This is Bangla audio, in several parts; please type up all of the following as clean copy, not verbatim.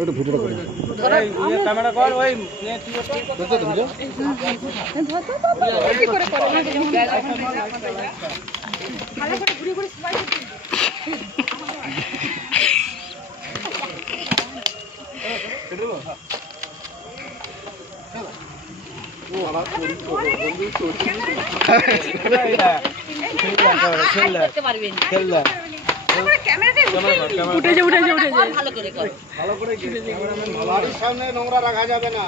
একটু ভিডিওটা করে ক্যামেরা কর ওই নোংরা রাখা যাবে না।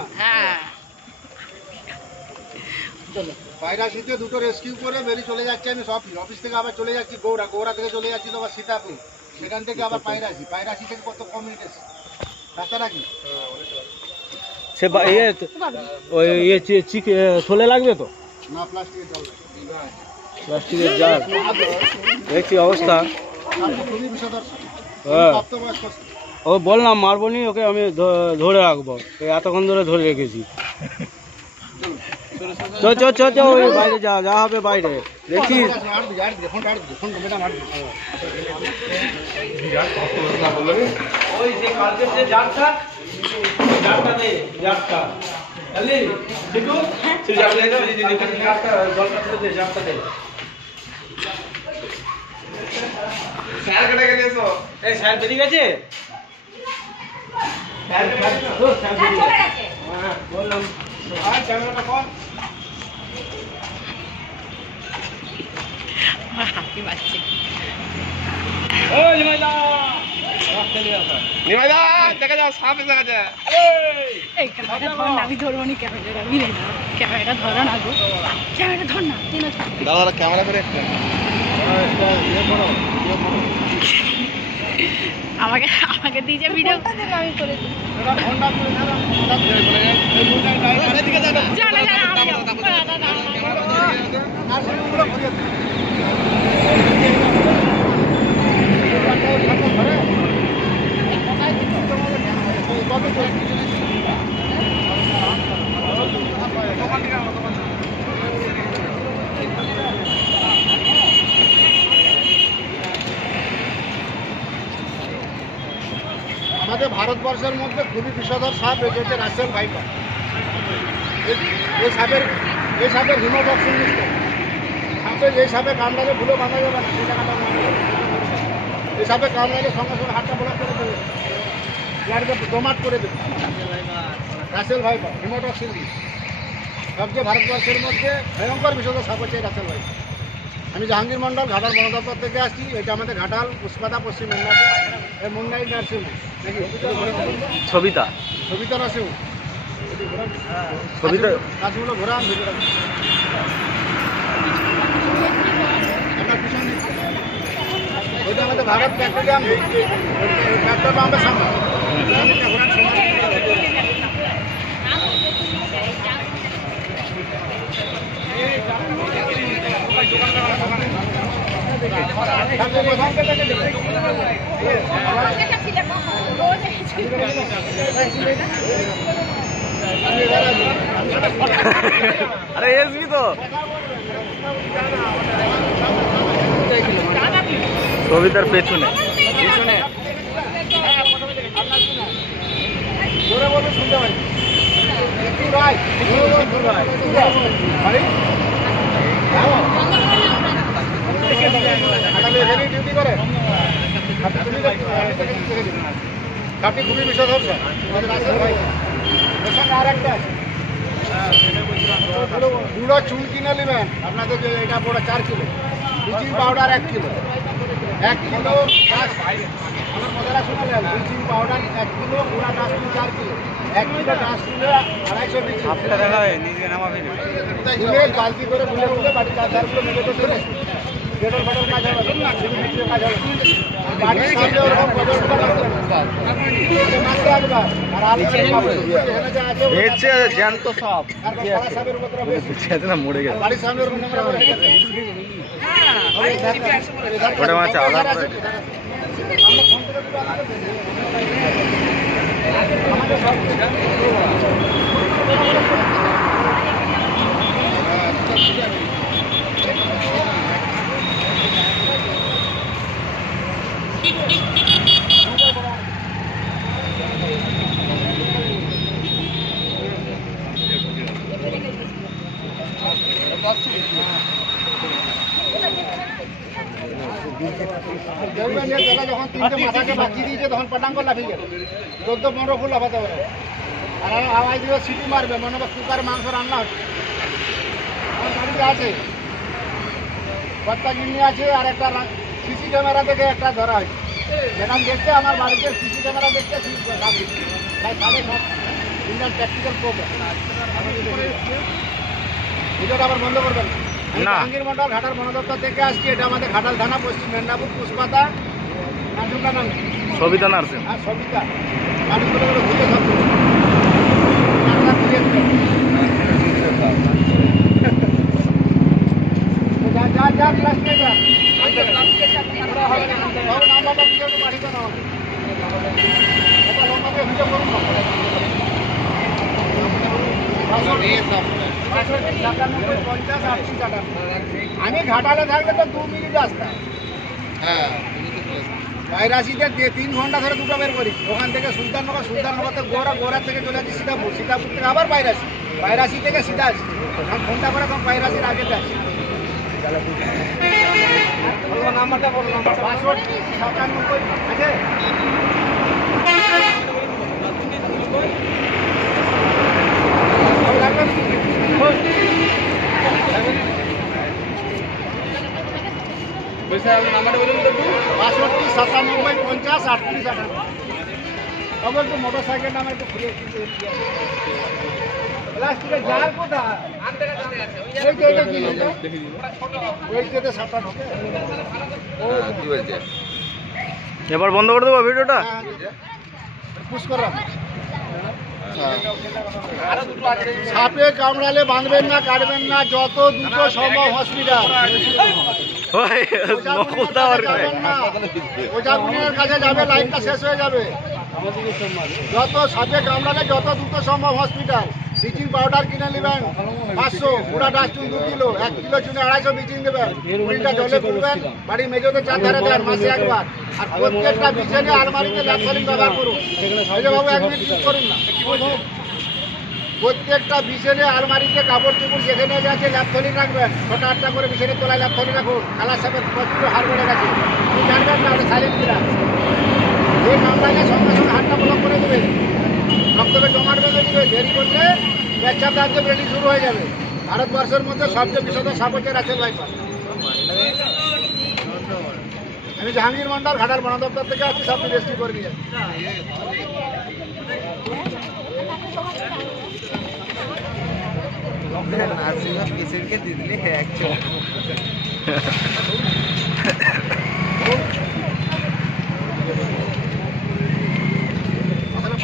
পায়রাশিতে দুটো রেস্কিউ করে বেরিয়ে চলে যাচ্ছে। আমি সব অফিস থেকে আবার চলে যাচ্ছি গৌড়া থেকে চলে যাচ্ছি তো আবার সীতাপুর, সেখান থেকে আবার পায়রাশি থেকে কত কম মিনিট এসে রাস্তাটা কি সে ছোলে লাগবে তো না প্লাস্টিকের জার দেখছি অবস্থা। খুবই বিষধর। হ্যাঁ প্রাপ্তবয়স্ক ও বললাম মারবো নি ওকে, আমি ধরে রাখবো, এতক্ষণ ধরে ধরে রেখেছি। চ ওই বাইরে যা হবে বাইরে দেখিস। ওই যে কালকের যে জারটা দে, জারটা ঠিক আছে জারটা দে। স্যার কেটে গেছে এসো। এই স্যার বেরিয়ে গেছে, বললাম ক্যামেরাটা কর। দেখা যাও সাপ এসে গেছে। আমি ধরবো নি ক্যামেরাটা ধরো না গো, ক্যামেরাটা ধর না। দাদা ক্যামেরা করে আমাকে দিয়ে ভিডিও আমি করে দিই। আমাদের ভারতবর্ষের মধ্যে খুবই বিষধর সাপ এটি হচ্ছে রাসেল ভাইপার। এই সাপের হিমোটক্সিন এই সাপে কামড়ালে ভুলো বাঁধা যাবে না, সেই জায়গাটা এই সাপে কামড়ালে সঙ্গে সঙ্গে হাতটা ব্লক করে দেবে, ব্লাডকে ডোমাট করে দেবে। রাসেল ভাইপার হিমোটক্সিন সবচেয়ে ভারতবর্ষের মধ্যে ভয়ঙ্কর বিষধর সাপ হচ্ছে রাসেল ভাইপার। আমি জাহাঙ্গীর মন্ডল ঘাটাল বন দপ্তর থেকে আসছি। এটা আমাদের ঘাটাল পুষ্পাদা পশ্চিম মেদিনীপুর মুন্নাই নার্সিং সবিতা নার্সিং গাছগুলো ঘোরান ভিডিওটা আপনার পিছন দিচ্ছে। ওইটা আমাদের ভারত পেট্রোলিয়াম পেট্রোল পাম্পের সামনে ঘোরান আরে এসবি তো কবিতার পেছনে শুনতে পাই ডিউটি করে কাটি খুবই বিষধর আর একটা আছে গুঁড়ো চুন কিনে নেবেন আপনাদের যে এটা পড়ে 4 kilo, bleaching powder 1 kilo, 1 kilo আমার মজারা শুনে নেন। ব্লিচিং পাউডার 1 কিলো, গুঁড়া ডাস্টবিন 4 কিলো, 1 কিলো ডাস্টবিনে 250 ব্লিচিং বালতি করে গুলে বাড়ি 4-4 কিলো মেরে চলে পেট্রোল ফেট্রোল কাজ হবে, কাজ হবে বাড়ির সামনে ওরকম বদলটা জ্যান্ত সব মরে গেছে বাড়ির সামনে ওরকম ওটা মাছ আলাদা করে দেখবেন যে দাদা যখন 3টে মাথাকে বাঁচিয়ে দিয়েছে তখন পটাং করে লাফিয়ে যাবে, 14-15 ফুট লাফাতে পারে। আর আওয়াজ দিবে, সিটি মারবে, মনে হবে কুকার মাংস রান্না হচ্ছে। আমার বাড়িতে আছে কয়েকটা গিন্নি আছে, আর একটা সিসি ক্যামেরা থেকে একটা ধরা হয়েছে। যেখানে দেখতে আমার বাড়িতে সিসি ক্যামেরা দেখতে প্রায় 7.5 ইন্ডিয়ান প্র্যাকটিক্যাল প্রোগ্রাম। ভিডিওটা আবার বন্ধ করবেন না। জাহাঙ্গীর মন্ডল ঘাটাল বন দপ্তর থেকে আসছি। এটা আমাদের ঘাটাল থানা, পশ্চিম মেদিনীপুর, পুষ্পাতা নাটুকা নাম, সবিতা নার্সিং। আর সবিতা মানুষগুলো ঘুরে সব যা যা ক্লাস নিয়ে যা নাম্বারটা দিয়ে বাড়িতে না লম্বাকে ভিডিও করুন। আমি ঘাটালে থাকলে তো 2 মিনিট রাস্তা। হ্যাঁ, বাইরাশিতে 3 ঘন্টা ধরে দুটো বের করি। ওখান থেকে সুলতাননগর, সুলতাননগর থেকে গোড়া থেকে চলে আসছি সীতাপুর, সীতাপুর থেকে আবার বাইরাশি থেকে সিধা আসছি। এখন ফোনটা করে তখন বাইরাশির আগে যাচ্ছি। নাম্বারটা বলুন। 6597 আছে। নাম্বারটা বলুন তো। 6597503858। তবে একটু মোটর সাইকেল নামে একটু ঘুরে প্লাস্টিকের জার কোথায়? এবার বন্ধ করে দেবো ভিডিওটা। পুশ করলাম। সাপে কামড়ালে বাঁধবেন না, কাটবেন না, যত দ্রুত সম্ভব হসপিটাল। ওঝাগুনের কাছে যাবে, লাইনটা শেষ হয়ে যাবে। যত সাপে কামড়ালে যত দ্রুত সম্ভব হসপিটাল। ব্লিচিং পাউডার কিনে নেবেন 500, পুরা ডাস্টবিন 2 কিলো, 1 কিলো চুনে 250 ব্লিচিং দেবেন। 20টা জলে পুরবেন, বাড়ির মেঝেতে 4 ধারে দেন, মাসে একবার। আর প্রত্যেকটা বিছানে আলমারিতে ল্যাপথলিন ব্যবহার করুন। বাবু 1 মিনিট ইউজ করুন না। প্রত্যেকটা বিছানে আলমারিতে কাপড় চোপড় যেখানে যাচ্ছে ল্যাপথলিন রাখবেন। 6টা করে বিছানের তলায় ল্যাপথলিন রাখুন। কালার সাপের প্রচুর হার বেড়ে গেছে, আপনি জানবেন না, ওটা সাইলেন্ট দিলা। এই কামড়ালে সঙ্গে সঙ্গে হাতটা ব্লক করে দেবে, রক্তকে জমাট বেঁধে দিবে। দেরি করলে পেচ্ছাপ রাজ্যে ব্লিডিং শুরু হয়ে যাবে। ভারতবর্ষের মধ্যে সবচেয়ে বিষাদ সাপ হচ্ছে রাসেল ভাইপার। আমি জাহাঙ্গীর মন্ডল ঘাটাল বন দপ্তর থেকে আছি, সব রেস্কিউ করে নিয়ে যাচ্ছি।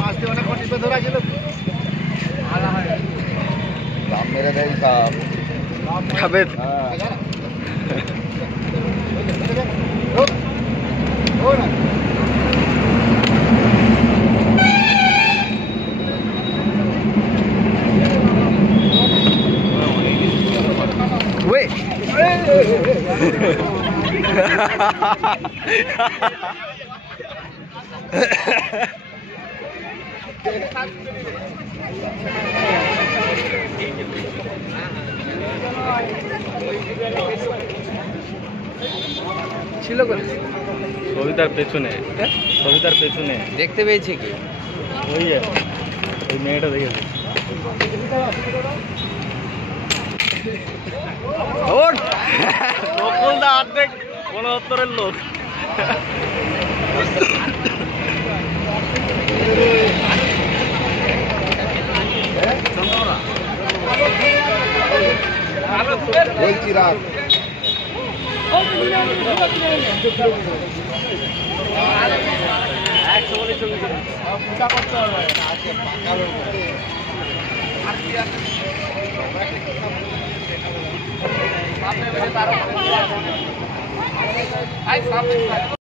মাছতে অনেক টিপে ধরা ছিল। मेरे नहीं साहब খাবে। ছিল সবিতার পেছনে, সবিতার পেছনে দেখতে পেয়েছে কি? ওই যে ওই মেয়েটা দেখেছে। নকুলদা অর্ধেক বন দপ্তরের লোক। বলছি রাত করতে হবে।